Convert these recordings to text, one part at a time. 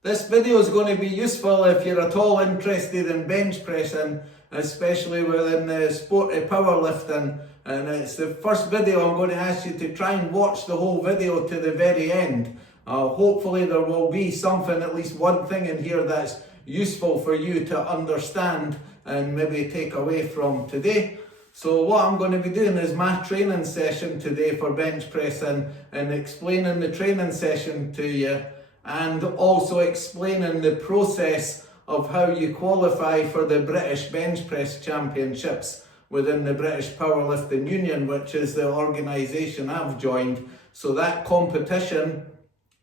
This video is going to be useful if you're at all interested in bench pressing, especially within the sport of powerlifting. And it's the first video I'm going to ask you to try and watch the whole video to the very end. Hopefully there will be something, at least one thing in here that's useful for you to understand and maybe take away from today. So what I'm going to be doing is my training session today for bench pressing and explaining the training session to you, and also explaining the process of how you qualify for the British Bench Press Championships within the British Powerlifting Union, which is the organisation I've joined. So that competition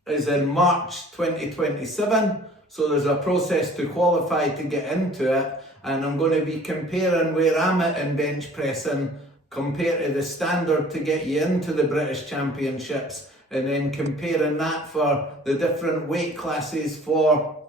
is in March 2027. So there's a process to qualify to get into it, and I'm going to be comparing where I'm at in bench pressing compared to the standard to get you into the British Championships, and then comparing that for the different weight classes for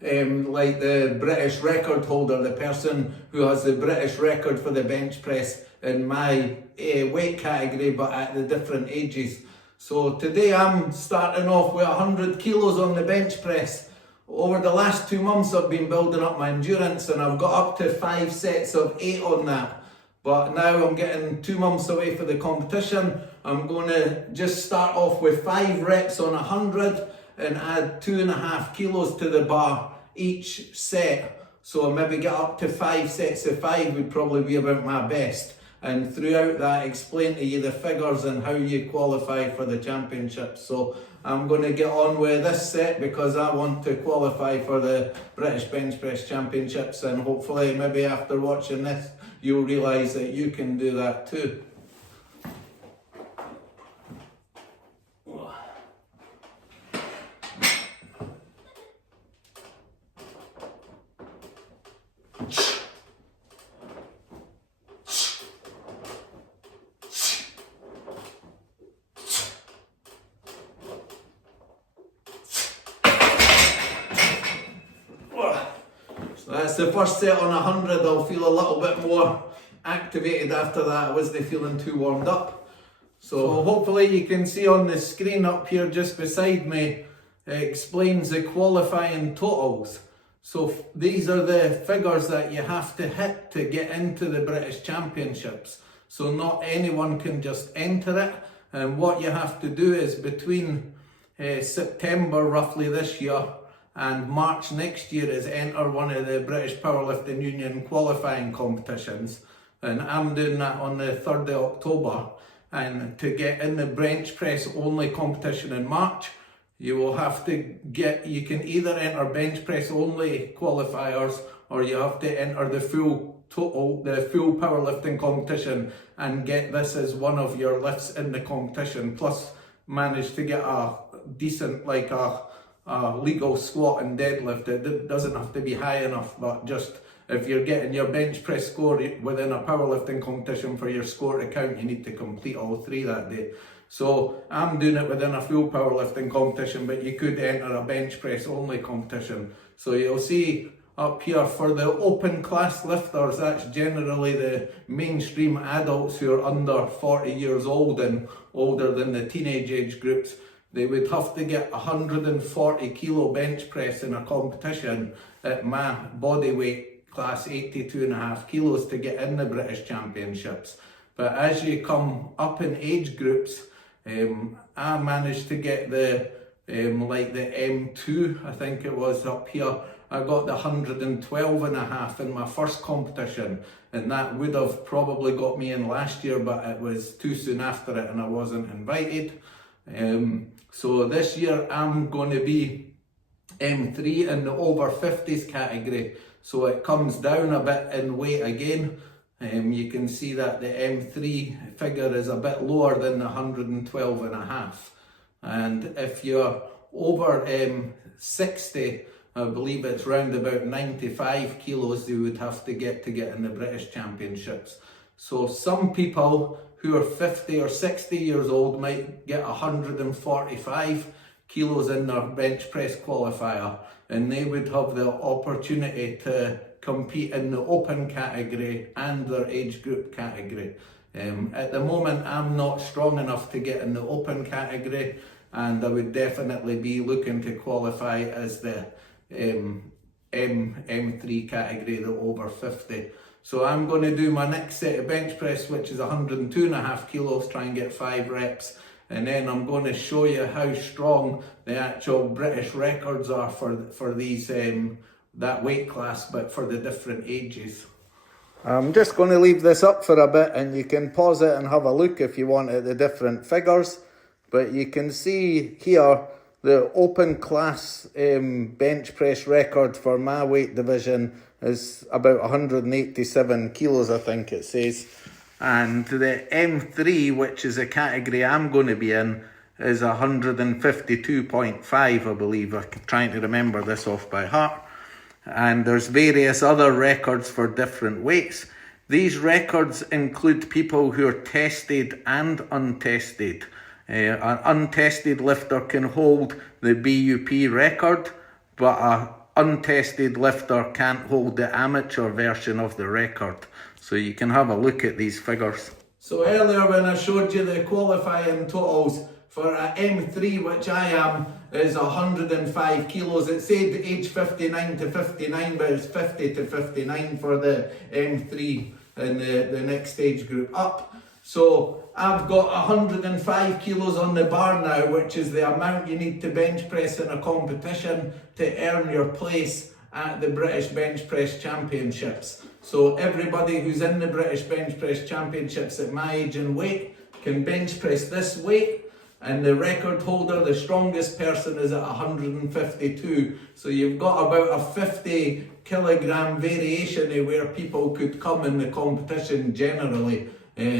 like the British record holder, the person who has the British record for the bench press in my weight category, but at the different ages. So today I'm starting off with 100 kilos on the bench press. Over the last 2 months I've been building up my endurance, and I've got up to 5 sets of 8 on that. But now I'm getting 2 months away for the competition. I'm going to just start off with 5 reps on 100 and add 2.5 kilos to the bar each set. So I'll maybe get up to 5 sets of 5 would probably be about my best. And throughout that, explain to you the figures and how you qualify for the championships. So I'm going to get on with this set because I want to qualify for the British Bench Press Championships, and hopefully maybe after watching this you'll realise that you can do that too. So that's the first set on 100. I'll feel a little bit more activated after that. I wasn't feeling too warmed up. So hopefully you can see on the screen up here just beside me, it explains the qualifying totals. So these are the figures that you have to hit to get into the British Championships. So not anyone can just enter it. And what you have to do is between September roughly this year and March next year is enter one of the British Powerlifting Union qualifying competitions, and I'm doing that on the 3rd of October. And to get in the bench press only competition in March, you will have to you can either enter bench press only qualifiers, or you have to enter the full powerlifting competition and get this as one of your lifts in the competition, plus manage to get a decent, like a legal squat and deadlift. It doesn't have to be high enough, but just if you're getting your bench press score within a powerlifting competition for your score to count, you need to complete all 3 that day. So I'm doing it within a full powerlifting competition, but you could enter a bench press only competition. So you'll see up here for the open class lifters, that's generally the mainstream adults who are under 40 years old and older than the teenage age groups. They would have to get 140 kilo bench press in a competition at my body weight class, 82.5 kilos, to get in the British Championships. But as you come up in age groups, I managed to get the like the M2, I think it was up here. I got the 112.5 in my first competition, and that would have probably got me in last year, but it was too soon after it and I wasn't invited. So this year I'm going to be M3 in the over 50s category, so it comes down a bit in weight again. You can see that the M3 figure is a bit lower than the 112.5, and if you're over 60, I believe it's round about 95 kilos you would have to get in the British Championships. So some people who are 50 or 60 years old might get 145 kilos in their bench press qualifier, and they would have the opportunity to compete in the open category and their age group category. At the moment I'm not strong enough to get in the open category, and I would definitely be looking to qualify as the M3 category, the over 50. So I'm going to do my next set of bench press, which is 102.5 kilos, try and get 5 reps. And then I'm going to show you how strong the actual British records are for these, that weight class, but for the different ages. I'm just going to leave this up for a bit, and you can pause it and have a look if you want at the different figures. But you can see here the open class bench press record for my weight division is about 187 kilos, I think it says. And the M3, which is a category I'm going to be in, is 152.5, I believe. I'm trying to remember this off by heart. And there's various other records for different weights. These records include people who are tested and untested. An untested lifter can hold the BUP record, but an untested lifter can't hold the amateur version of the record. So you can have a look at these figures. So earlier when I showed you the qualifying totals for a M3, which I am, is 105 kilos. It said age 59 to 59, but it's 50 to 59 for the M3 in the next age group up. So I've got 105 kilos on the bar now, which is the amount you need to bench press in a competition to earn your place at the British Bench Press Championships. So everybody who's in the British Bench Press Championships at my age and weight can bench press this weight, and the record holder, the strongest person, is at 152. So you've got about a 50 kilogram variation of where people could come in the competition generally.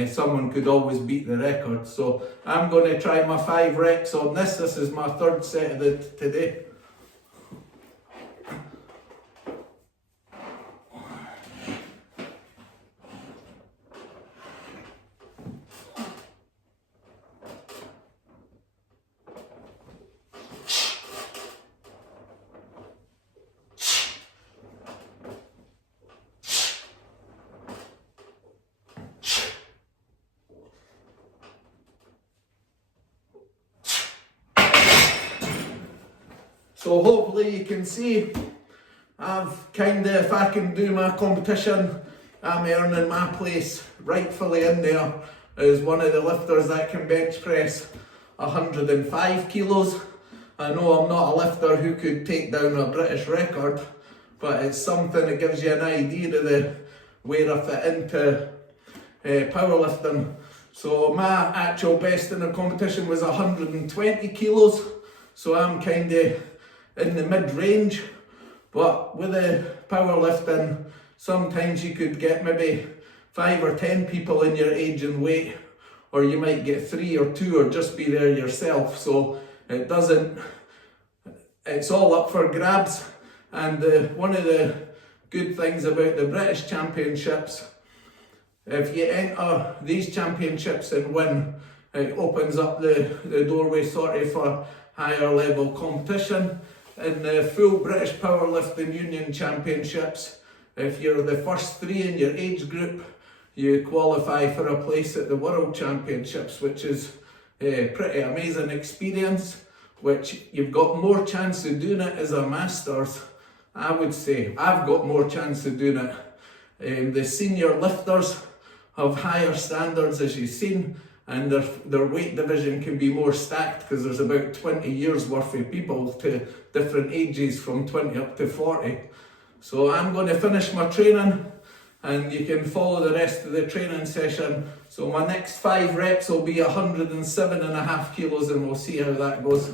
Someone could always beat the record. So I'm going to try my 5 reps on this. This is my 3rd set of it today. So hopefully you can see I've if I can do my competition, I'm earning my place rightfully in there as one of the lifters that can bench press 105 kilos. I know I'm not a lifter who could take down a British record, but it's something that gives you an idea of where I fit into powerlifting. So my actual best in the competition was 120 kilos, so I'm kind of in the mid-range. But with the powerlifting, sometimes you could get maybe 5 or 10 people in your age and weight, or you might get 3 or 2 or just be there yourself. So it's all up for grabs. And one of the good things about the British Championships, if you enter these championships and win, it opens up the doorway for higher level competition. In the full British Powerlifting Union Championships, if you're the first 3 in your age group, you qualify for a place at the World Championships, which is a pretty amazing experience, which you've got more chance of doing it as a Masters. I would say I've got more chance of doing it. The senior lifters have higher standards, as you've seen, and their weight division can be more stacked because there's about 20 years worth of people to different ages from 20 up to 40. So I'm going to finish my training and you can follow the rest of the training session. So my next 5 reps will be 107.5 kilos and we'll see how that goes.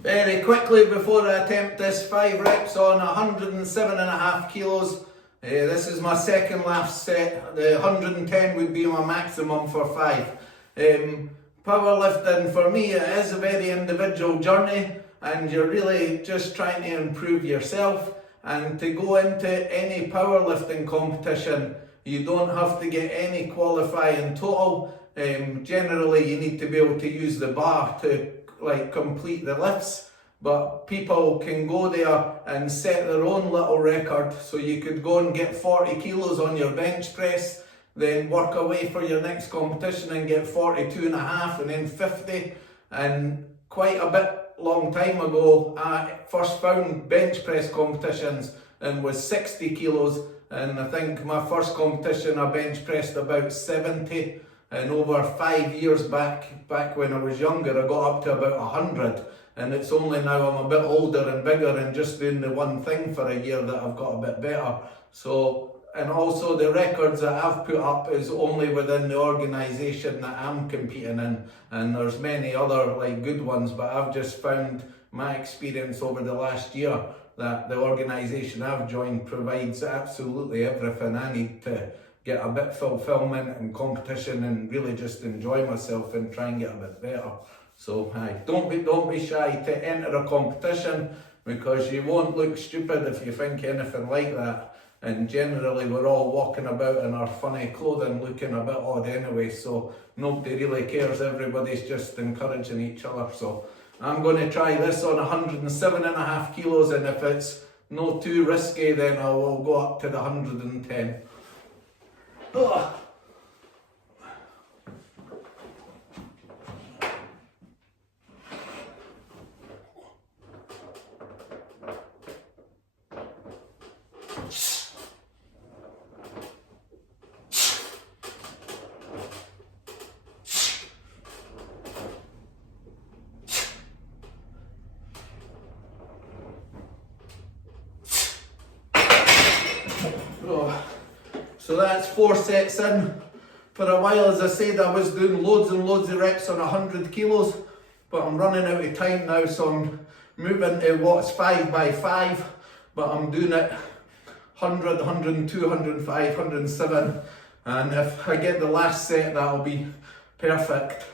Very quickly before I attempt this, 5 reps on 107.5 kilos. This is my second last set. The 110 would be my maximum for 5. Powerlifting for me, it is a very individual journey and you're really just trying to improve yourself. And to go into any powerlifting competition, you don't have to get any qualifying total. Generally you need to be able to use the bar to complete the lifts, but people can go there and set their own little record. So you could go and get 40 kilos on your bench press, then work away for your next competition and get 42.5 and then 50 and quite a bit long time ago, I first found bench press competitions and was 60 kilos, and I think my first competition I bench pressed about 70, and over 5 years back when I was younger I got up to about 100, and it's only now I'm a bit older and bigger and just doing the one thing for a year that I've got a bit better. So, and also the records that I've put up is only within the organisation that I'm competing in, and there's many other like good ones, but I've just found my experience over the last year that the organisation I've joined provides absolutely everything I need to get a bit fulfillment and competition and really just enjoy myself and try and get a bit better. So don't be shy to enter a competition, because you won't look stupid if you think anything like that. And generally we're all walking about in our funny clothing looking a bit odd anyway, so nobody really cares, everybody's just encouraging each other. So I'm going to try this on 107.5 kilos, and if it's no too risky then I will go up to the 110. Ugh. So that's 4 sets in. For a while, as I said, I was doing loads and loads of reps on 100 kilos, but I'm running out of time now, so I'm moving to what's 5 by 5, but I'm doing it 100, 102, 105, 107, and if I get the last set, that'll be perfect.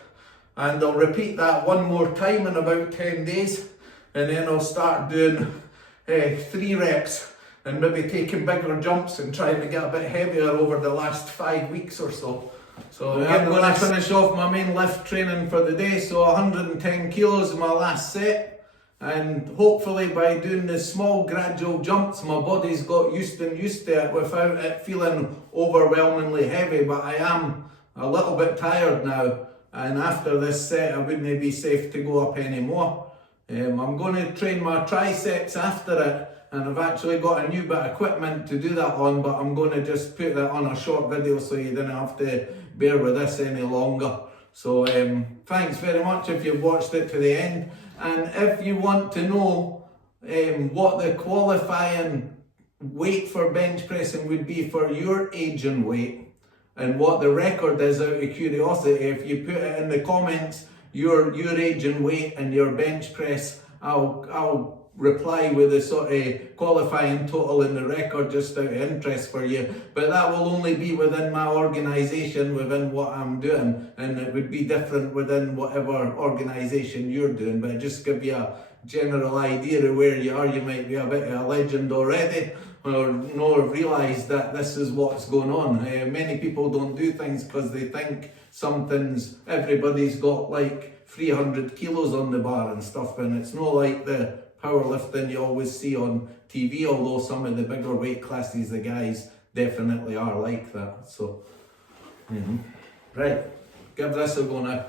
And I'll repeat that one more time in about 10 days, and then I'll start doing 3 reps and maybe taking bigger jumps and trying to get a bit heavier over the last 5 weeks or so. So I'm going to finish off my main lift training for the day, so 110 kilos is my last set, and hopefully by doing the small gradual jumps my body's got used to it without it feeling overwhelmingly heavy. But I am a little bit tired now, and after this set I wouldn't be safe to go up anymore. I'm going to train my triceps after it, and I've actually got a new bit of equipment to do that on, but I'm going to just put that on a short video so you don't have to bear with this any longer. So thanks very much if you've watched it to the end, and if you want to know what the qualifying weight for bench pressing would be for your age and weight, and what the record is out of curiosity, if you put it in the comments, your age and weight and your bench press, I'll reply with a sort of qualifying total in the record just out of interest for you. But that will only be within my organisation, within what I'm doing, and it would be different within whatever organisation you're doing. But just give you a general idea of where you are. You might be a bit of a legend already, or not realise that this is what's going on. Many people don't do things because they think everybody's got like 300 kilos on the bar and stuff, and it's not like the powerlifting you always see on TV, although some of the bigger weight classes, the guys definitely are like that. So, right, give this a go now.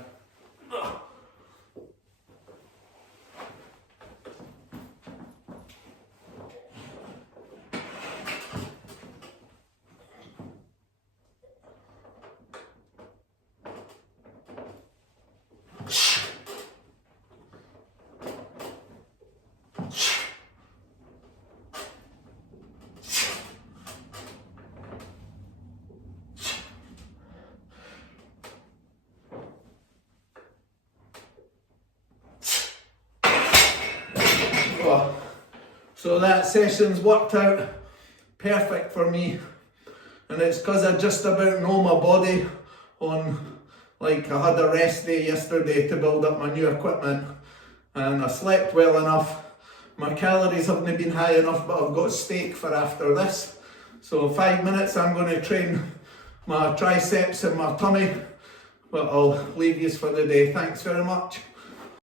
So that session's worked out perfect for me, and it's because I just about know my body on, like I had a rest day yesterday to build up my new equipment, and I slept well enough. My calories haven't been high enough, but I've got steak for after this. So 5 minutes I'm going to train my triceps and my tummy, but I'll leave you for the day. Thanks very much.